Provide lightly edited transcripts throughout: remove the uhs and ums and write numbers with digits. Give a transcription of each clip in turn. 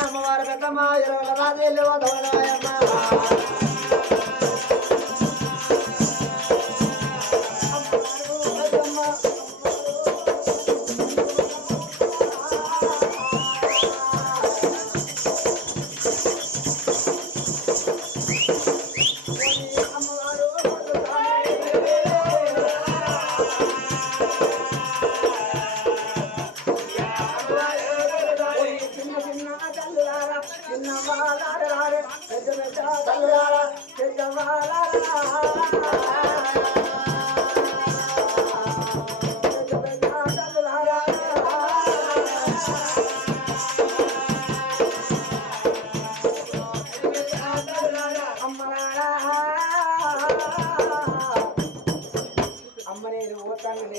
అమ్మవారు పెద్దమ్మ ఇరవై రాజేళ్ళు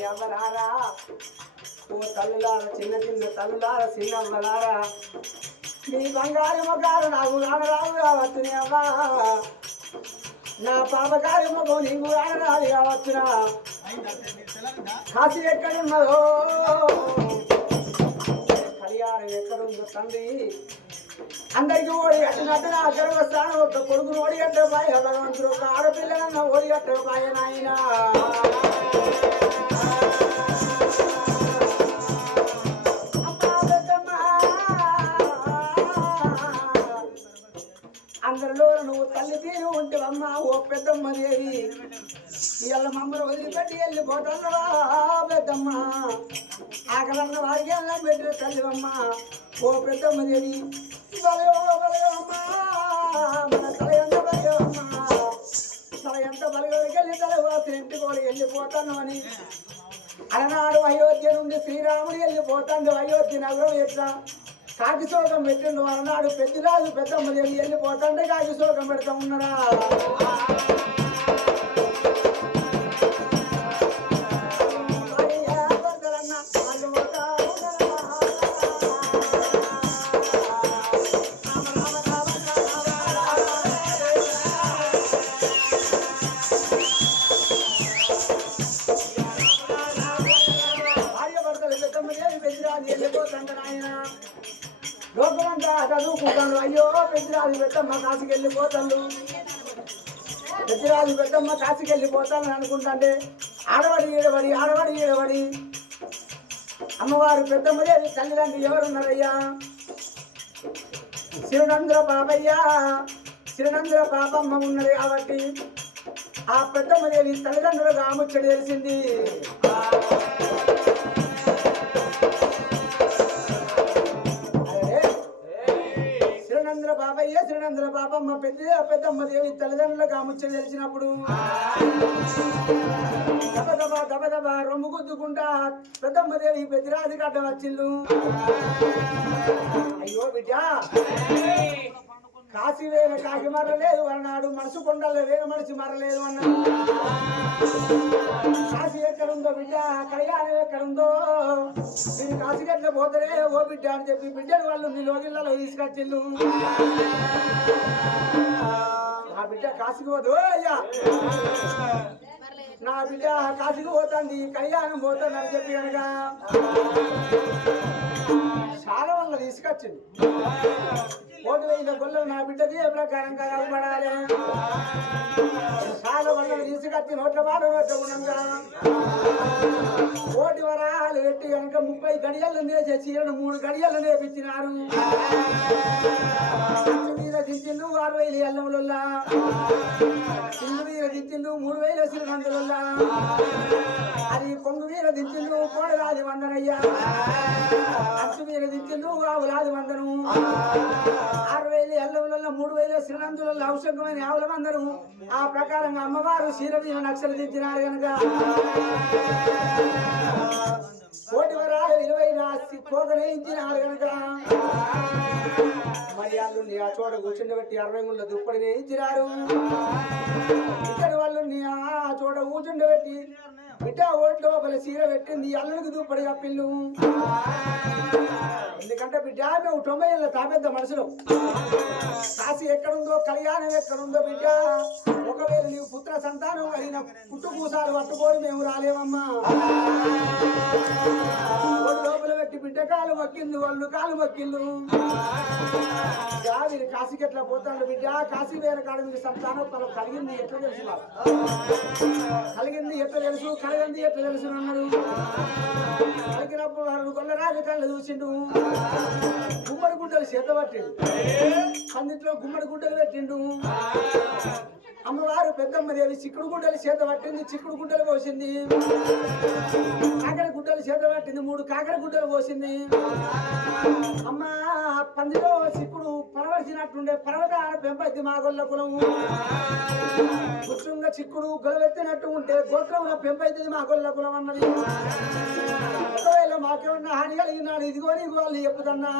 అమ్మలారా ఓ తల్లులారా చిన్న చిన్న తల్లులారా చిన్నమ్మలారా మీ బంగారు మొగారు నాకు రానరాదు కావచ్చుని అవ్వా నా పాపగారి మొగం నీకు రానరాదు కావచ్చునా కాశీ ఎక్కడున్నదో కళ్యాణం ఎక్కడుందో తండ్రి అందరికీ ఓడి కట్టినట్టు నా గర్వస్థానం ఒక కొడుకును ఓడి కట్టే పాయ భగవంతుడు ఒక ఆడపిల్లలన్న ఓడి కట్టే పాయ నాయన అందరిలో నువ్వు తల్లి తీరు ఉంటేవమ్మ ఓ పెద్దమ్మ దేవి ఇవాళ మమ్మల్ని వదిలిపెట్టి వెళ్ళిపోతావా పెద్దమ్మ ఆకలన్న వారికి అన్నం పెట్టిన తల్లివమ్మ ఓ పెద్దమ్మ దేవి మన తల ఎంత బలగమ్మా తల ఎంత బలగడికి వెళ్ళి తలవాసి ఇంటికి కూడా వెళ్ళిపోతాను అని అలనాడు అయోధ్య నుండి శ్రీరాముడు వెళ్ళిపోతాడు అయోధ్య నగరం ఎట్లా కాకిశోకం పెట్టిండు అన్నాడు పెద్దరాజు పెద్దమ్మ దేవి వెళ్ళిపోతాంటే కాకిశోకం పెడతా ఉన్నారా లోకమంతా చదువుకుంటాను అయ్యో పెద్దరాజు పెద్దమ్మ కాశీకి వెళ్ళిపోతాను పెద్దరాజు పెద్దమ్మ కాశీకి వెళ్ళిపోతాను అనుకుంటాంటే ఆడబడి ఈడబడి అమ్మవారు పెద్దమ్మ దేవి తల్లిదండ్రులు ఎవరున్నారయ్యా శివనంద్ర పాపమ్మ ఉన్నది కాబట్టి ఆ పెద్దమ్మ దేవి తల్లిదండ్రులుగా ముచ్చడి తెలిసింది శ్రీనంద్ర పాపమ్మ పెద్దమ్మ దేవి తల్లిదండ్రులకు ముచ్చట తెలిసినప్పుడు దబదబా రొమ్ము గుద్దుకుంటా పెద్దమ్మ దేవి పెద్దరాజు గడ్డ వచ్చిండు అయ్యో బిడ్డ కాశీ వేగ కాకి మరలేదు అన్నాడు మనసు కొండల్లో వేగ మనిషి మరలేదు అన్నాడు కాశీ ఎక్కడుందో బిడ్డ కళ్యాణం ఎక్కడుందో నేను కాశీగట్ల పోతరే ఓ బిడ్డ అని చెప్పి బిడ్డలు వాళ్ళు నీ లోగిళ్ళలో తీసుకొచ్చిళ్ళు నా బిడ్డ కాశీకి పోదు అయ్యా నా బిడ్డ కాశీకి పోతుంది కళ్యాణం పోతుంది అని చెప్పి కనుక చాలా వల్ల తీసుకొచ్చింది కోటి వేల గొల్లలు నా బిడ్డకి ఏ ప్రకారంగా కలపడాలి చాలా వల్ల తీసుకొచ్చి నోట్ల పాట పెట్టకుండా కోటి వరాలు పెట్టి కనుక 30 గడియలు నేసేసి 3 గడియలు నేపించినారు మీద దించిండు 6000 ఎల్లంలో కింది మీద దించిండు 3000 శ్రీమంతులలో అది కొంగు మీద దించిండు కోడలాది వందనయ్యా అచ్చు మీద దించిండు ఆవులాది వందను 6,000 ఎల్లవులలో 3,000 శ్రీనంతులలో ఔషధమైన ఆవులమందరూ ఆ ప్రకారంగా అమ్మవారు శీరవీన నక్షలు దించినారు కనుక కోటి వరాలు 20 కోగనేయించినారు కనుక మరి వాళ్ళు ఆ చోట కూర్చుండబెట్టి 60 ముళ్ళ దుప్పటి వేయించినారు. ఇక్కడి వాళ్ళు ఆ చోట కూర్చుండబెట్టి బిడ్డ ఓట్ లోపల చీర పెట్టింది అల్లుడికి దుప్పటి కప్పిల్లు. ఎందుకంటే బిడ్డ మేము 90 ఏళ్ళ తాపెద్ద మనుషులు. కాశీ ఎక్కడుందో కళ్యాణం ఎక్కడుందో బిడ్డ. ఒకవేళ నీవు పుత్ర సంతానం అయిన పుట్టుకూసాలు పట్టుకొని మేము రాలేమమ్మా. లోపల పెట్టి బిడ్డ కాలు మొక్కింది, వాళ్ళు కాలు మొక్కిండు. మీరు కాశీకి ఎట్లా పోతాడు బిడ్డ? కాశీ వేరే కాడ మీకు సంతానం కలిగింది ఎట్లా తెలుసు? కలిగింది ఎట్లా తెలుసు? కలిగింది ఎట్లా తెలుసు అన్నారు. కలిగినప్పుడు వాడు గొల్లరాజు కళ్ళు చూసిండు. గుమ్మడి గుడ్డలు చేత పట్టిండు. అందుట్లో గుమ్మడి గుడ్డలు పెట్టిండు. అమ్మవారు పెద్దమ్మ దేవి చిక్కుడు గుడ్డలు చేత పట్టింది, చిక్కుడు గుడ్డలు పోసింది. కాకర గుడ్డలు చేత పట్టింది, 3 కాకర గుడ్డలు పోసింది. అమ్మ పందిలో చిక్కుడు పరవడిచినట్టుండే పర్వతాల పెంపైతే మా గొల్ల కులము. గుర్తుంగా చిక్కుడు గొలవెత్తినట్టు ఉంటే గోత్రంలో పెంపైతుంది మా గొల్ల కులం అన్నది. ఒకవేళ మాకేమన్నా హాని కలిగినాడు ఇదిగో నీకు వాళ్ళు చెప్పుదన్నా.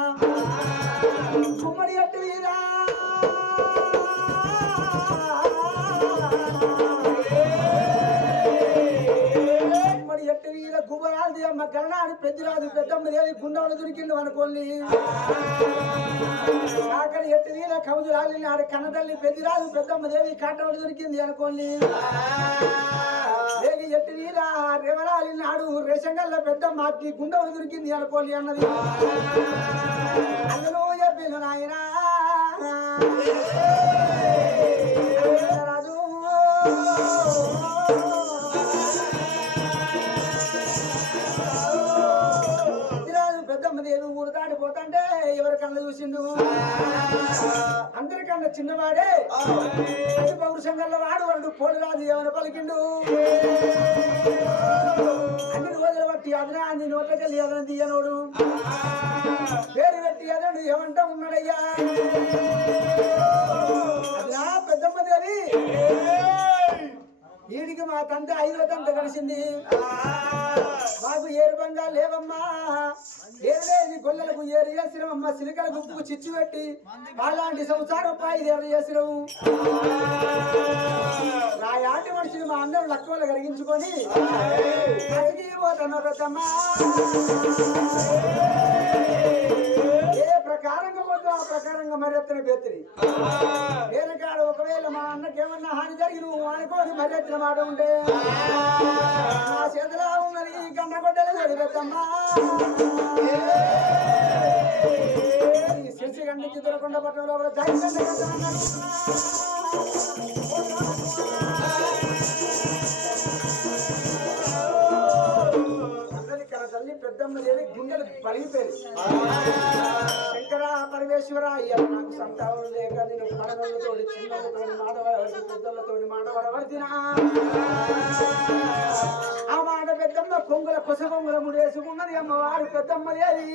గుమ్మడి అట్టు వీరా మరి ఎట్టు వీర గుబరాది అమ్మ గరణాడు పెద్దరాదు పెద్దమ్మ దేవి గుండెలు దొరికిండు అనుకోండి. ఆఖరి ఎట్టు వీర కవుజు రాలి ఆడు కన్నతల్లి పెద్దరాదు పెద్దమ్మ దేవి కాటవాడు దొరికింది అనుకోండి. దేవి ఎట్టు వీర రేవరాలి నాడు రేషంగల్ల పెద్దమ్మ గుండెలు దొరికింది అనుకోండి అన్నది. అందులో చెప్పిన నాయన రాజు పెద్దమ్మ దేవి ఊరు దాటిపోతుంటే ఎవరి కళ్ళు చూసిండు? అందరికన్నా చిన్నవాడే అతి పౌరుషంగల్ల వాడు వాడు పోలిరాజు ఏమైనా పలికిండు. అన్ని రోజులు బట్టి అదనా అన్ని నోట్లకెళ్ళి అదన తీయనోడు పేరు పెట్టి అదను ఏమంటా ఉన్నాడయ్యా. అదనా పెద్దమ్మ దేవి వీడికి మా తండ్రి 5వ తంట కలిసింది. మాకు ఏరు బంగా లేవమ్మా, ఏది గొల్లలకు ఏరు చేసినవమ్మా. సిలికల గుప్పుకు చిచ్చు పెట్టి అలాంటి సంసారం 5 ఏళ్ళు చేసినవు. నా యాటి మనిషిని మా అందరూ లక్కువలు కలిగించుకొని పోతున్నా పెద్దమ్మా. ఏ ప్రకారంగా పోతే ఆ ప్రకారంగా మరి ఎత్తిన బెత్తిరి వేరకాడు. ఒకవేళ మా అన్నకేమన్నా హాని జరిగి నువ్వు అనుకోని మరి ఎత్తిన మాట ఉంటే నా చేతిలో ఉన్నది గంట కొట్టలే పెద్దమ్మా. శిక్ష గండికి దొరకకుండా పట్టణంలో కూడా తల్లి పెద్దమ్మ దేవి గుండెలు పలిగిపోయి శంకర పరమేశ్వర అయ్యారు నాకు సంతానం లేక నేను పడగలతోటి చిన్నతోటి మాటవడబడి పెద్దలతోటి మాటవడబడినా. ఆ మాట పెద్దమ్మ కొంగుల కొస కొంగుల ముడేసుకున్నది అమ్మవారు పెద్దమ్మ దేవి.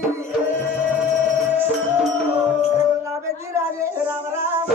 రాజే రామ రామ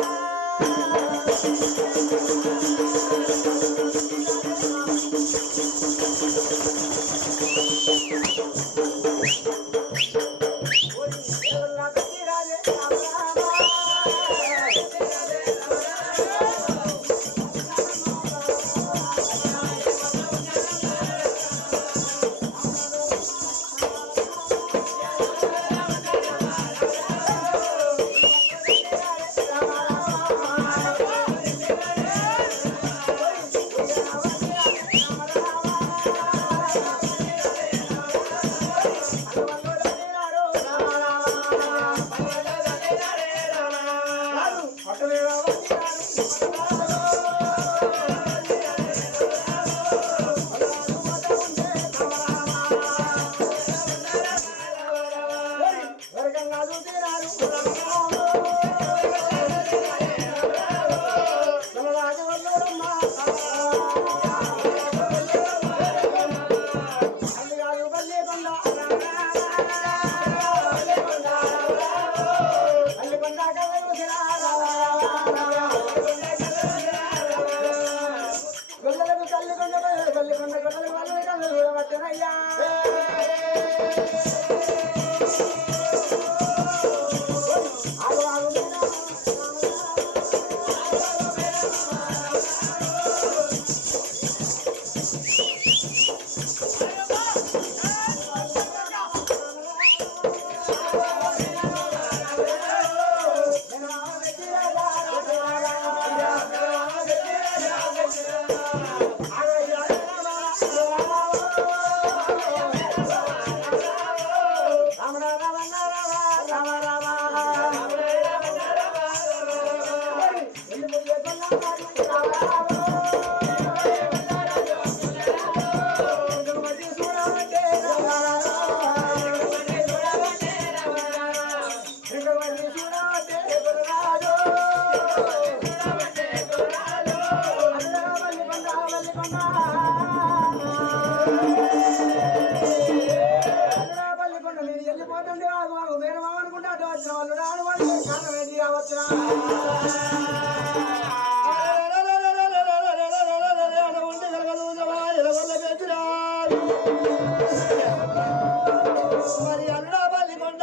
మరి అల్లుడా పల్లికొండ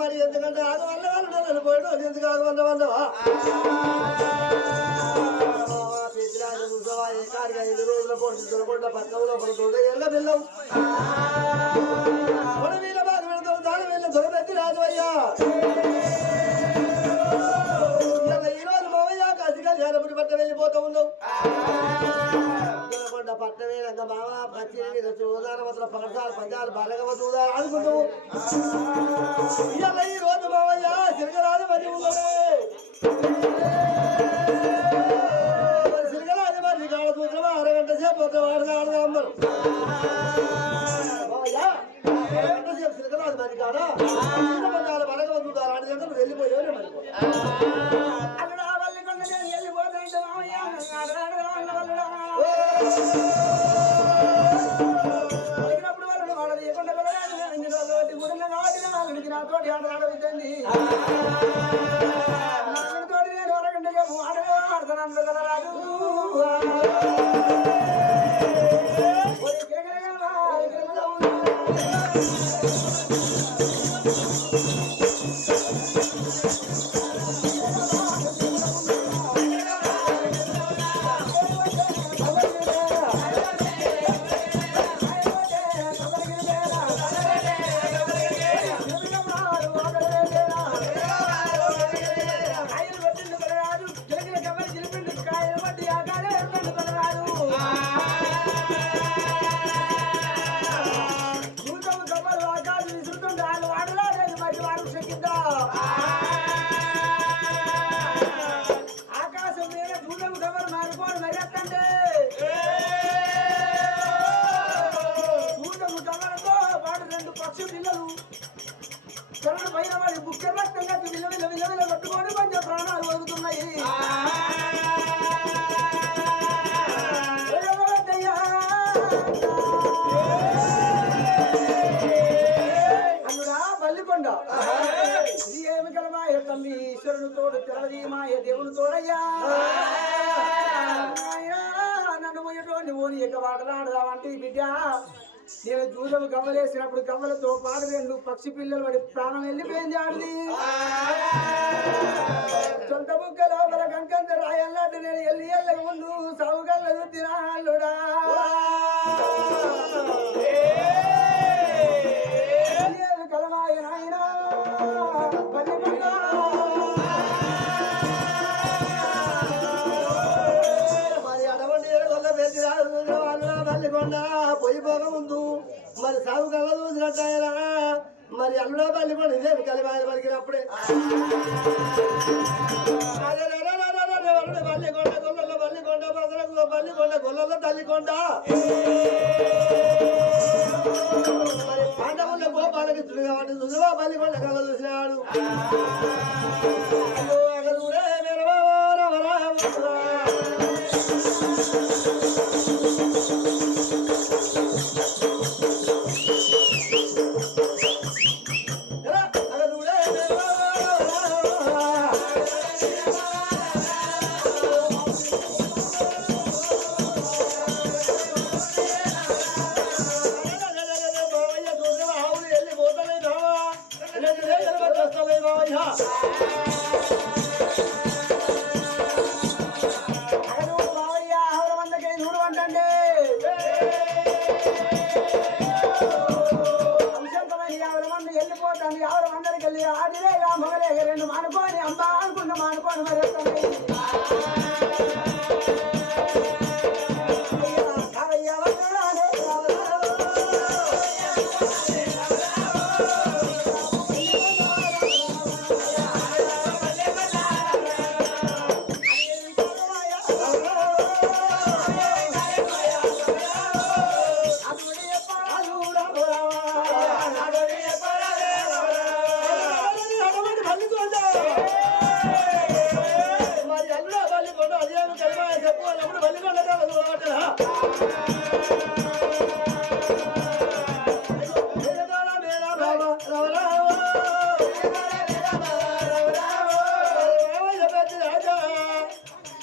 మరి ఎందుకంటే ఆగు వల్ల వాళ్ళు పోయాడు ఎందుకు ఆగు వల్ల వల్లవా పెద్దరాజు కూర్చోవా ఏ కాడిగా 5 రోజుల పోటీ దొరకొండ పక్కన లోపల తోట ఎల్ల బెల్లం వీళ్ళ బాధ పెడతాం దాని వెళ్ళి దొరపెట్టి రాజు అయ్యా ఈ రోజు మావయ్య కసిగా పట్ట వెళ్ళిపోతూ ఉన్నావు పట్టమే రంగ బావ పచ్చి చూదాన మాత్రం పగసాలు పంచాలు బలగవ చూదా అనుకుంటావు ఈ రోజు మావయ్య సిరగరాజు మరి సిరగరాజు మరి కాడ చూసిన అరగంట సేపు ఒక వాడుగా ఆడదాం మావయ్య అరగంట సేపు సిరగరాజు మరి కాడ బలగవ చూడాలి ఆడి దగ్గర వెళ్ళిపోయావు మరి అడిగినప్పుడు వాళ్ళు వాడు లేకుండా నాతోటి ఆడవిద్దండి తోటి నేను అరగంట ఆడతాను రాజు ఆకాశం మీద దూరం కవర్ మారిపోడు మరెత్తండి దూరం కవర్తో పాటు 2 పక్షి పిల్లలు కరెంటు పైన వాడి బుక్కెరక్తంగా విల్ల విల్ల విల్ల విల్ల పట్టుకొని కొంచెం ప్రాణాలు వదులుతున్నాయి అన్నురా బల్లికొండ ఇది ఏమి కలమాయ తల్లి ఈశ్వరుని తోడు తెలవది మాయ దేవుని తోడయ్యా నన్ను పోయేటోని ఓని ఎక్క వాటలాడదామంటే బిడ్డ నేను దూరం గవ్వలేసినప్పుడు గవ్వలతో పాటు 2 పక్షి పిల్లలు వాడి ప్రాణం వెళ్ళిపోయింది ఆడిది సొంత బుక్క లోపల కంకంత రాయల్లాంటి నేను ఎల్లక ముందు సౌగల్ల తినాళ్ళుడా కలమాయ నాయనా మరి అటువంటి ఎరగొల్ల పల్లికొండ పోయిపోక ముందు మరి సాగు కళ్ళ చూసినట్టాయనా మరి అల్లుడా పల్లికొండ ఇదేమి కలిమాయ పలికినప్పుడే పల్లికొండ గొల్ల పల్లికొండ బసలకు పల్లికొండ గొల్లలో తల్లికొండ మరి పాండవుల గోపాలకి చుడు కాబట్టి సుధువా పల్లికొండ కళ్ళ చూసినాడు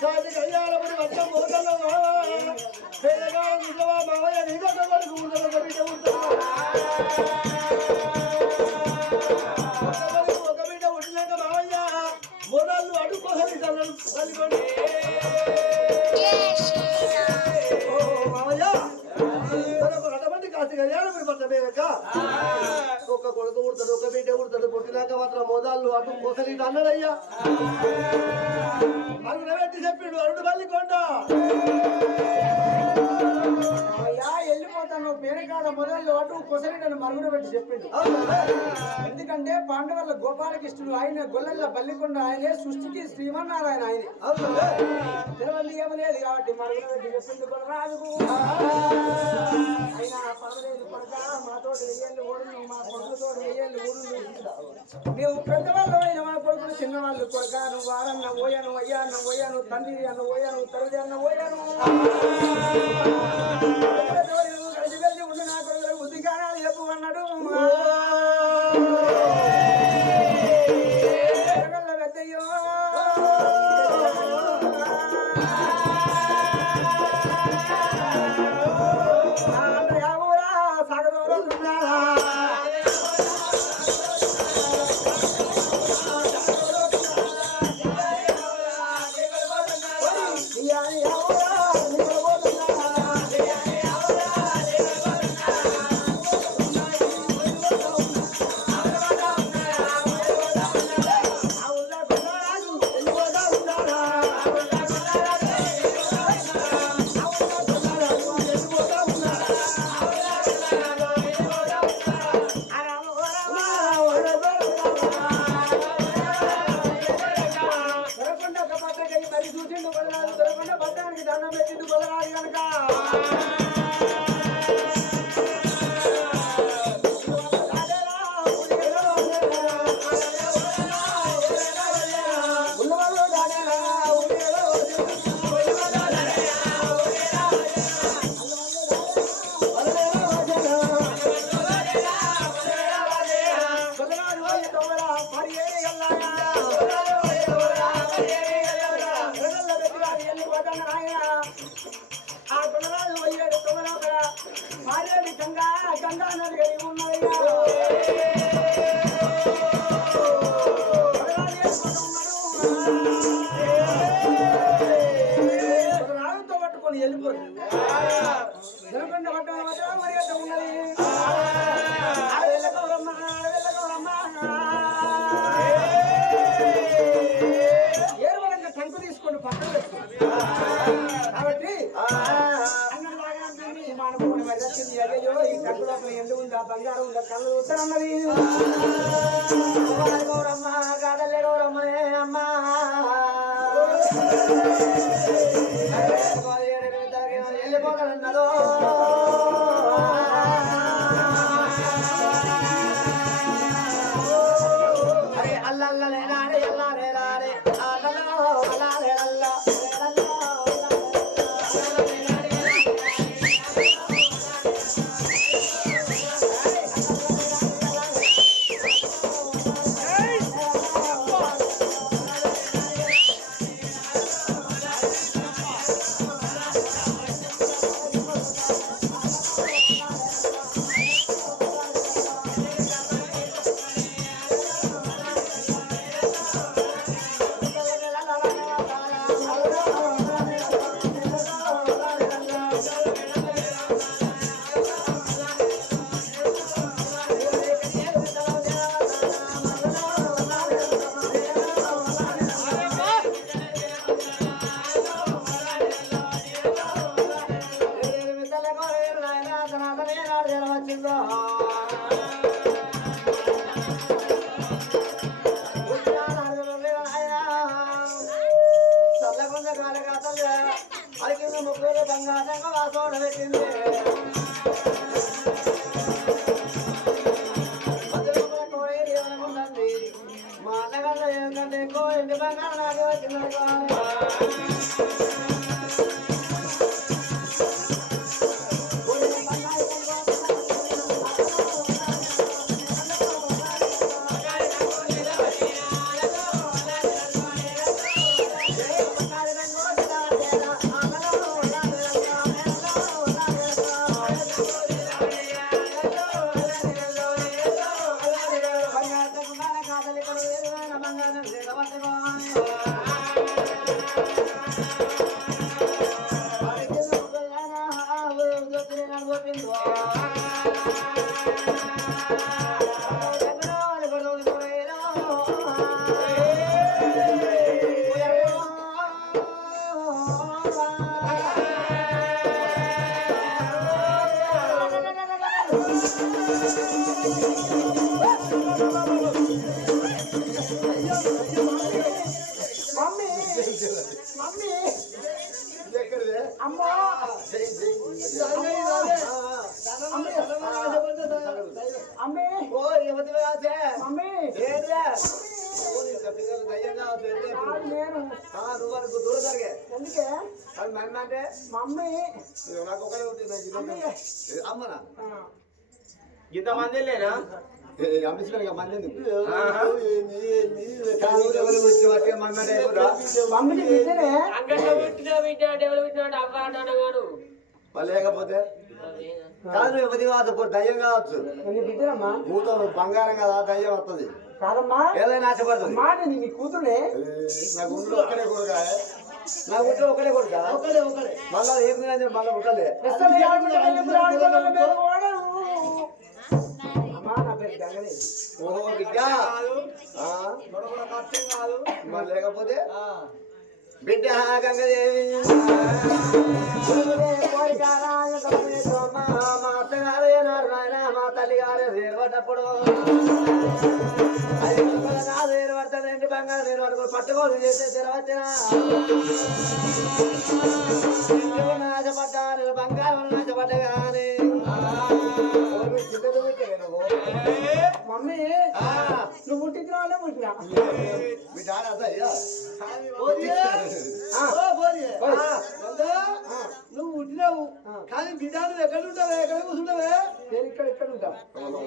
కాదు కళ్యాణముడి వడ్డం మోదల్లో పేదగా నిజమా మావయ్య నీకొక కొడుకు ఉండదు బిడ్డ ఉంటాడు ఒక బిడ్డ ఉండినాక మావయ్య మోదాళ్ళు అడ్డుకోసరి తల్లికోండి మావయ్య అటువంటి కాస్త కళ్యాణముడి పట్ల పేదక ఒక కొడుకు ఉడతాడు ఒక బిడ్డ ఉడతాడు పుట్టినాక మాత్రం మోదాళ్ళు అటు కోసలి అన్నాడయ్యా మరుగున పెట్టి చెప్పిండు అరుడు బల్లికొండ అయ్యా వెళ్ళిపోతాను పేరుకాడ మొదలు అటు కొసరిడని మరుగున పెట్టి చెప్పిండు. ఎందుకంటే పాండవుల గోపాలకృష్ణుడు ఆయన గొల్లల బల్లికొండ ఆయనే సృష్టికి శ్రీమన్నారాయణ ఆయనే తెలవల్లి ఏమలేదు కాబట్టి మరుగున పెట్టి చెప్పిండు కొలరాజుకు. అయినా పర్వాలేదు కొడుక మాతో వెయ్యేళ్ళు ఓడును మా కొడుకుతో వెయ్యేళ్ళు ఓడును మేము పెద్దవాళ్ళు అయిన మా కొడుకులు చిన్నవాళ్ళు కొడుక నువ్వు వారన్న పోయాను అయ్యా అన్న పోయాను తండ్రి అన్న పోయాను తల్లి అన్న పోయాను కలిసి కలిసి ఉండి నా కొడుకులకు బుద్ధి కానాలు చెప్పు అన్నాడు. పెద్దయ్యో దండం పెట్టిండు కొలరాడు కనుక గంగా నది కలిగి ఉన్నాయ్యా రాగంతో పట్టుకొని వెళ్ళిపోయి జనకొండ పట్టణ మధ్య మరి అట్లా ఉన్నది వెళ్ళగౌరమ్మ ఏరువరంగా టంకు తీసుకొని పక్కన పెట్టుకోండి కాబట్టి మానవుని మరి వచ్చింది అయ్యో ఈ టంకులో ఎందు ఉందా బంగారం ఉందా కళ్ళు చూస్తానన్నది గౌరమ్మ కాదల్లే గౌరమ్మనే అమ్మా వెళ్ళిపోగలన్నదో అరే అల్లల్లే రాడే ఎల్లారే రాడే అల్లలో అల్లారే అల్లా బంగారంగా వాసోడ పెట్టింది మా అన్నగల్ల ఏంటంటే ఎక్కువ ఇంటి బంగారం నాకు వచ్చింది అమ్మే ఓ యువతి కాసే మమ్మీ ఏంద్రా దయ్యం కావచ్చు కాదు నేను నువ్వు అనుకో దూరం జరిగే ఎందుకే అది మమ్మ అంటే మమ్మీ నాకు ఒకటే ఉంటుంది అమ్మనా ఇంతమంది లేనా అమ్మించుకోని మంది మమ్మీని బిడ్డనే అంగట్లో పెట్టినా పెట్టినా డెవలప్ పెట్టినా అవ్వ అంటాను లేకపోతే కాదు యువతి కావచ్చు దయ్యం కావచ్చు నీ బిడ్డనమ్మా మూతో బంగారం కదా దయ్యం వస్తుంది కాదమ్మా ఏదైనా ఆశపడుతుంది మాట నీ కూతురునే నాకు ఉండి ఒక్కడే కొడుక నాకు ఉంటే ఒకటే కొడుక ఒకడే మళ్ళా ఏం మళ్ళీ ఒకలే అమ్మా నా పేరు గంగనే ఓహో బిడ్డ మరి లేకపోతే బిడ్డ గంగదేవి మా అత్తగారు ఏనారు నాయన మా తల్లి గారు ఏర్పడ్డప్పుడు అది నాదు ఏర్పడతానండి బంగారు నేను పట్టుకుని పట్టుకోని చేస్తే తెరవచ్చినా నాశపడ్డా నేను బంగారం నాశపడ్డా కానీ మమ్మీ నువ్వు పుట్టించిన వాళ్ళే పుట్టినా మీ డాడీ నువ్వు పుట్టినావు కానీ బిడ్డను ఎక్కడ ఉంటావే ఎక్కడ కూర్చుంటావే నేను ఇక్కడ ఉంటా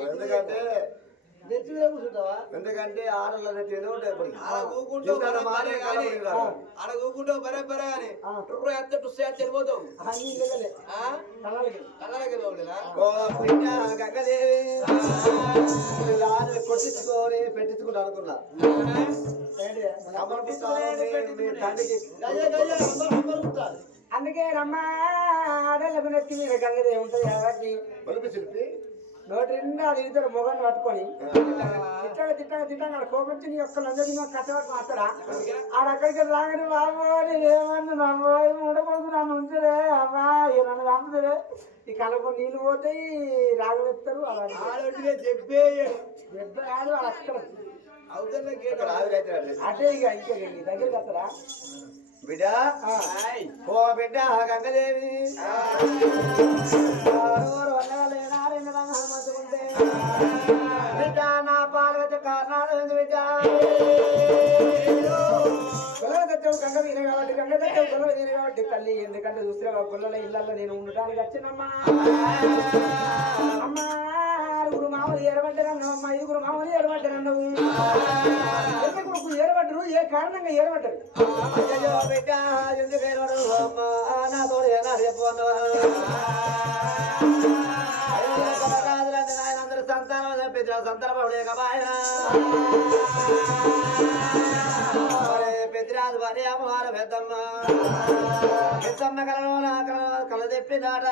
ఎందుకంటే నెత్తి మీద కూర్చుంటావా ఎందుకంటే ఆడల నెత్తి ఉంటాయి ఆడ కూకుంటావు బరే బరే అని టుర్రు ఎత్తే టుస్సే ఎత్తే వెళ్ళిపోతావు అన్ని ఇళ్ళగలే కళ్ళకి వెళ్ళిపోలేదా గంగదేవి కొట్టించుకొని పెట్టించుకుంటా అనుకున్నా తండ్రికి అందుకే రమ్మా ఆడలకు నెత్తి మీద గంగదే ఉంటుంది కాబట్టి ఒలిపి శిల్పి నోటి నిండా తిరుగుతాడు మొగన్ని పట్టుకొని తిట్టగా కోపించి నీ ఒక్కళ్ళందరినీ కష్టపడి మాట్లాడా ఆడక్కడికి రాగానే బాబు ఏమన్నా నమ్మ ఉండకూడదు నన్ను ఉంచడే అమ్మా నన్ను చంపుతాడే ఈ కలప నీళ్ళు పోతాయి రాగవెత్తారు ఆడొట్టిగా చెప్పే కాదు వాళ్ళు అక్కడ అవుతుంది అటే ఇక ఇంకా నీ దగ్గరికి వస్తారా బిడ్డ ఓ బిడ్డ గంగదేవి బిడ్డ నా పార్వతి కారణాలు బిడ్డ గొల్లలు తెచ్చావు గంగ వీణ కాబట్టి గంగ తెచ్చావు గొల్లలు వీణ కాబట్టి తల్లి ఎందుకంటే చూస్తే గొల్లల ఇళ్ళల్లో నేను ఉండడానికి వచ్చినమ్మా అమ్మా ఆరుగురు మామూలు ఏరబడ్డారన్నావు అమ్మా ఐదుగురు మామూలు ఏరబడ్డారన్నావు ఎందుకు ఏరబడ్డరు ఏ కారణంగా ఏరబడ్డారు బిడ్డ ఎందుకు ఏరవడు నాతో రేపు అందరూ సంతానం పెద్ద సంతానపడే కబాయన పెద్దరాజు భార్య అమ్మవారు పెద్దమ్మ పెద్దమ్మ కళ తెప్పిందాట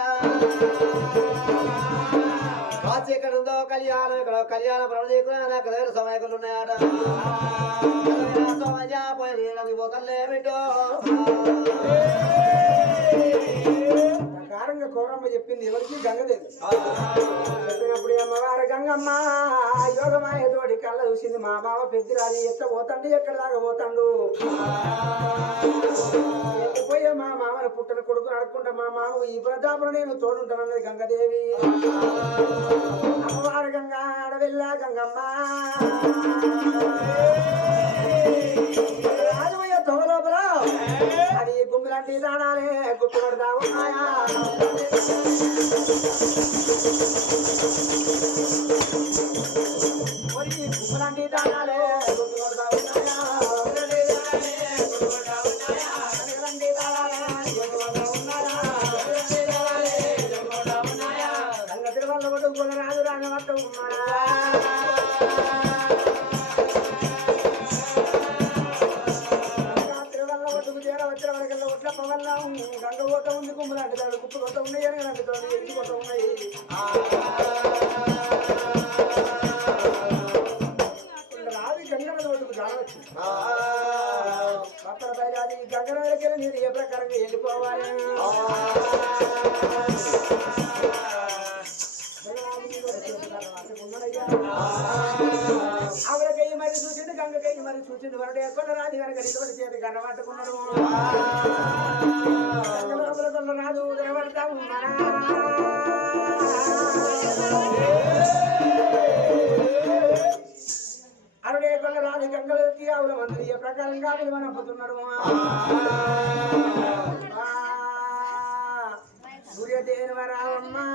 కాచి ఎక్కడ ఉందో కళ్యాణం ఇక్కడ కళ్యాణ ప్రవణీకులు నాకు దగ్గర సమయకులు ఉన్నాయట పోయి పోతలే బిడ్డో కారంగా కోరమ్మ చెప్పింది ఎవరికి గంగదేవి చెప్పినప్పుడు అమ్మవారు గంగమ్మ యోగమాయ తోటి కళ్ళ చూసింది మా బావ పెద్దిరాజు ఎట్లా పోతాండు ఎక్కడ దాకా పోతాండు పోయే మా మామని పుట్టిన కొడుకు అడుక్కుంటా మా మామ ఈ ప్రతాపను నేను తోడుంటానన్నది గంగదేవి అమ్మవారు గంగా ఆడవెల్లా గంగమ్మ రాజమయ్య తోలోపల అది గుమ్మిలాంటి దానాలే గుర్తుపడతా ఉన్నాయా గుమ్మలాంటి దానాలే గుర్తుపడతా ఉన్నాయా తిరువల్ల కొడుకు రాజు రాజవట్ట ఉన్నాడా గంగ పోత ఉంది కుమ్మలాంటి దాడు కుప్ప కొత్త ఉన్నాయి అని అంటుతాడు ఎన్ని కొత్త ఉన్నాయి రావి గంగన ఒడ్డుకు జాడవచ్చు అక్కడ అది గంగన దగ్గర నేను ఏ ప్రకారంగా వెళ్ళిపోవాలి ఆవిడకయ్యి మరి చూసింది గంగకయ్యి మరి చూసింది వరడు ఎక్కడ రాజు కనుక నిలబడి చేతి కర్ర పట్టుకున్నాడు రాజు నిలబడతా రకరకాలుగా విలువనప్పుతున్నాడు సూర్యదేవరావమ్మా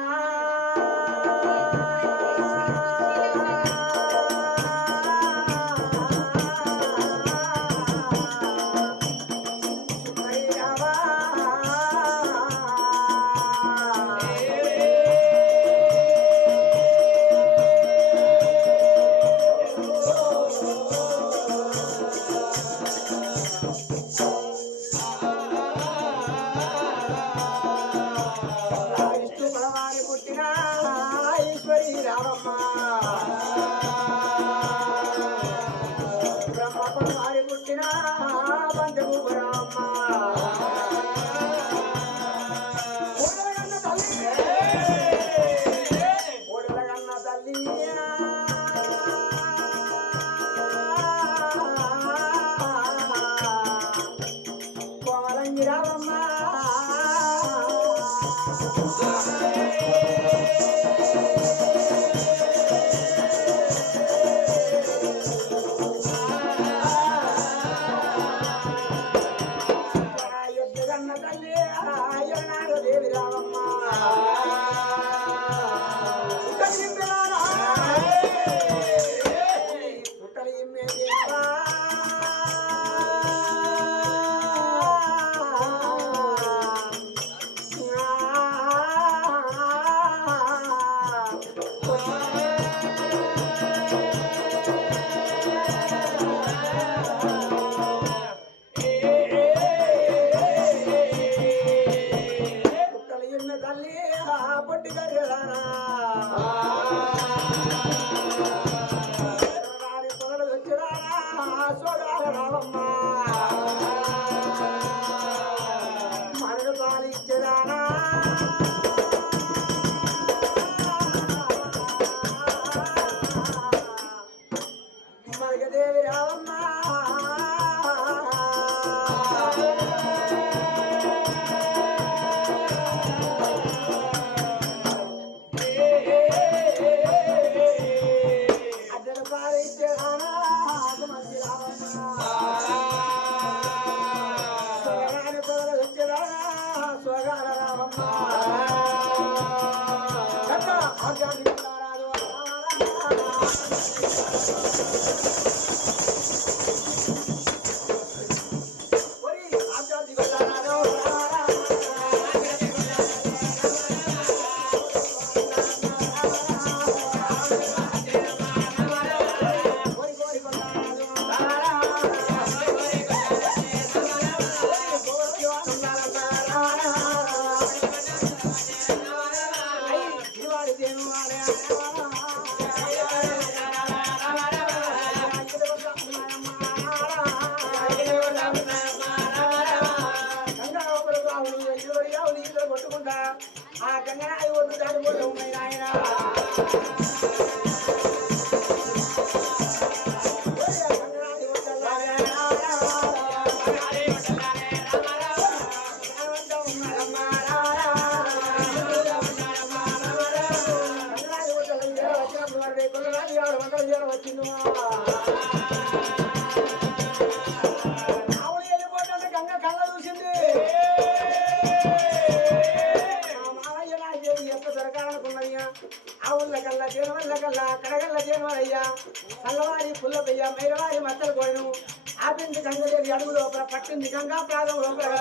పట్టింది గంగా ప్రాధం లోపల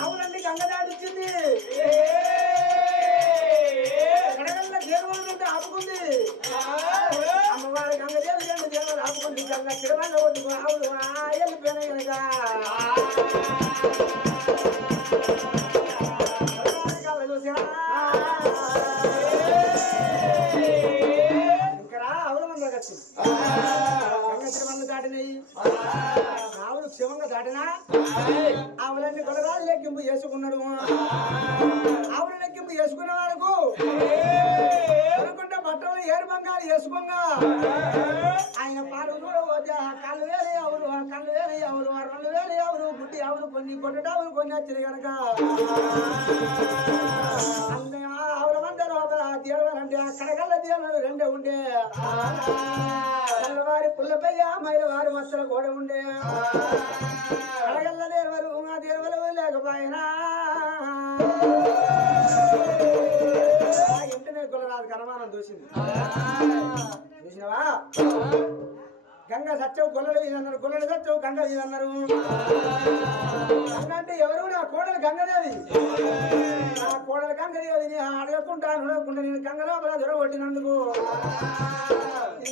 అవునండి గంగ దాటిచ్చింది కడగల్ల దేవాలంటే ఆపుకుంది అమ్మవారి గంగదేవి రెండు దేవాలు ఆపుకుంది గంగ కిడవల్ల ఒడ్డుకు ఆవులు వెళ్ళిపోయినాయి కనుక ఆవులు శివంగా దాటినా ఆవులన్నీ కొడరాలు లెక్కింపు చేసుకున్నాడు ఆవులు లెక్కింపు చేసుకున్న వరకు అనుకుంటే బట్టలు ఏరు బంగారు వేసుకోగా ఆయన పాలు చూడబోతే కళ్ళు వేరే ఆవులు కళ్ళు వేరే ఆవులు 2000 ఆవులు గుడ్డి ఆవులు కొన్ని కొట్టడావులు కొన్ని వచ్చినాయి కనుక ఆవుల మధ్య లోపల తీరవాలంటే అక్కడకల్లా తీరలు రెండే ఉండే తెల్లవారి పుల్లపయ్య మైలవారి మచ్చల గోడ ఉండే అడగల్ల దేవరు ఆ దేవలు లేకపోయినా ఇంటనే గుల్లరాజు కనమానం చూసింది చూసినవా గంగ సత్యవు గొల్లలు వీదన్నారు గొల్లలు సత్యవు గంగ వీదన్నారు గంగ అంటే ఎవరు నా కోడలు గంగదేవి నా కోడలు గంగదేవిని అడగకుండా అడగకుండా నేను గంగ లోపల దొరగొట్టినందుకు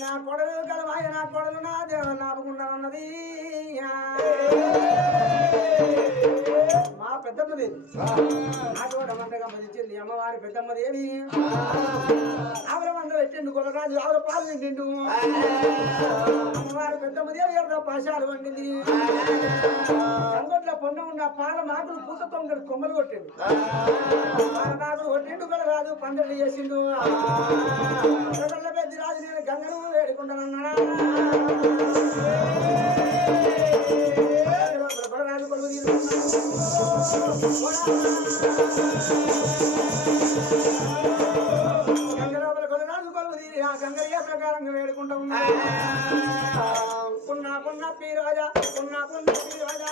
నా కోడలు కలవాయ నా కోడలు నా దేవ నాపకుండా ఉన్నది మా పెద్దమ్మదేవి నాటోట మంటగా మదించింది అమ్మవారి పెద్దమ్మదేవి ఆవుల మంద పెట్టిండు గొల్లరాజు ఆవుల పాలు తింటిండు అమ్మవారి పెద్దమ్మదేవి ఎవరో పాశాలు వండింది గంగొట్ల పొన్న ఉన్న పాల మాకులు పూత తొంగడు కొమ్మలు కొట్టిండు పాల మాకులు కొట్టిండు గొల్లరాజు పందెళ్ళు చేసిండు పెద్ద రాజు నేను గంగను వేడుకుంటానన్నా గొల్లరాజు కొడుకు గంగ లోపల గొల్లరాజు కొడుకు తీరి ఆ గంగయ్య ప్రకారంగా వేడుకుంటా ఉన్నాడు పున్నా పున్న పీరాజా పున్నా పున్న పీరాజా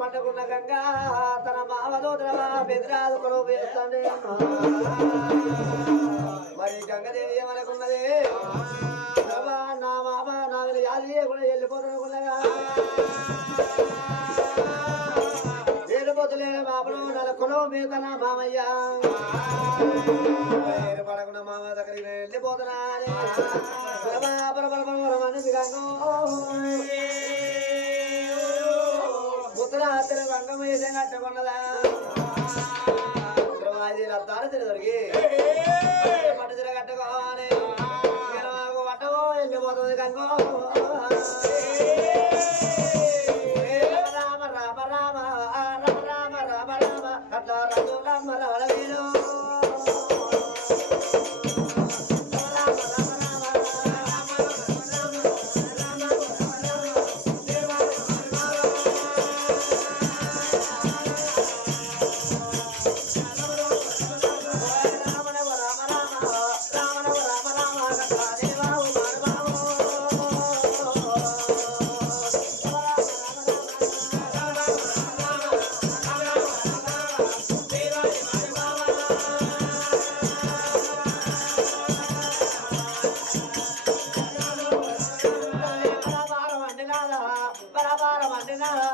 పండుకున్న గంగా తన మావతో బెదిరాదు కొలువు వేస్తాండే మరి గంగదేవి ఏమనుకున్నది నా మామ నాకు యాది కూడా వెళ్ళిపోతున్నగా వెళ్ళిపోతులేని మాపలు నెల కొలువు మీద నా మామయ్య పడకుండా మామ దగ్గరికి వెళ్ళిపోతున్నా అనేది గంగ ఉత్తరాత్రి రంగం వేసే కట్టుకున్నదా ఉత్తరవాది లబ్ధాలు తిరిగి పట్టు తిర కట్టుకోవాలి గంగో రామ రామ రామ రామ రామ రామ రామ అట్లా రఘురామ రామవీరో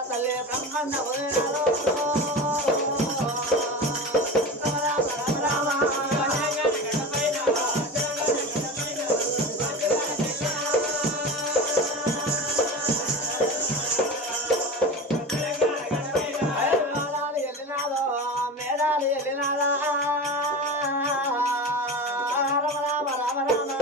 తల్లి బ్రహ్మన్న మేడాలి వెళ్ళినాదా రామ రామ రామ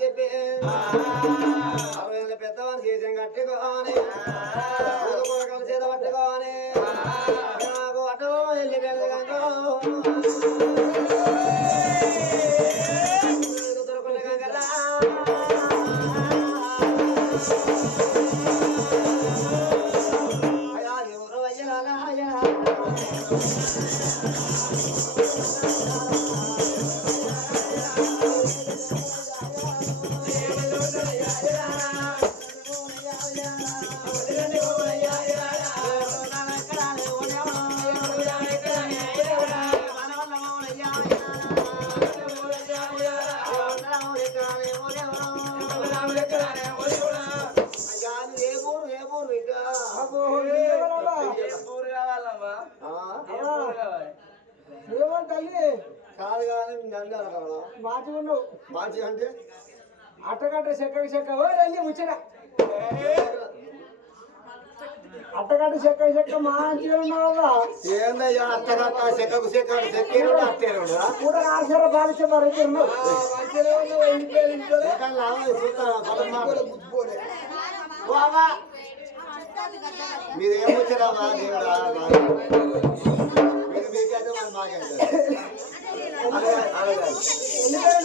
చెప్పి పెద్దవాళ్ళు చేసాం కట్టుకోని చేత పట్టుకోని నాకు అటు వెళ్ళి గంగో గంగరా తల్లి కాదు కానీ నన్ను మార్చుకుండు మంచి అంటే అట్టగట్ట చెక్క వెళ్ళి ముచ్చట అట్టగట్ట చెక్క మంచిగా ఉన్నావుగా ఏందయ్యా అత్తగట్ట చెక్కకు చెక్కకు చెక్కిరు అట్టేరు కూడా ఆశ్చర్య బాధించే మరి మీరు ఏమొచ్చారా మా దేవుడా మీరు మీకైతే మరి మాకైతే ఎందుకంటే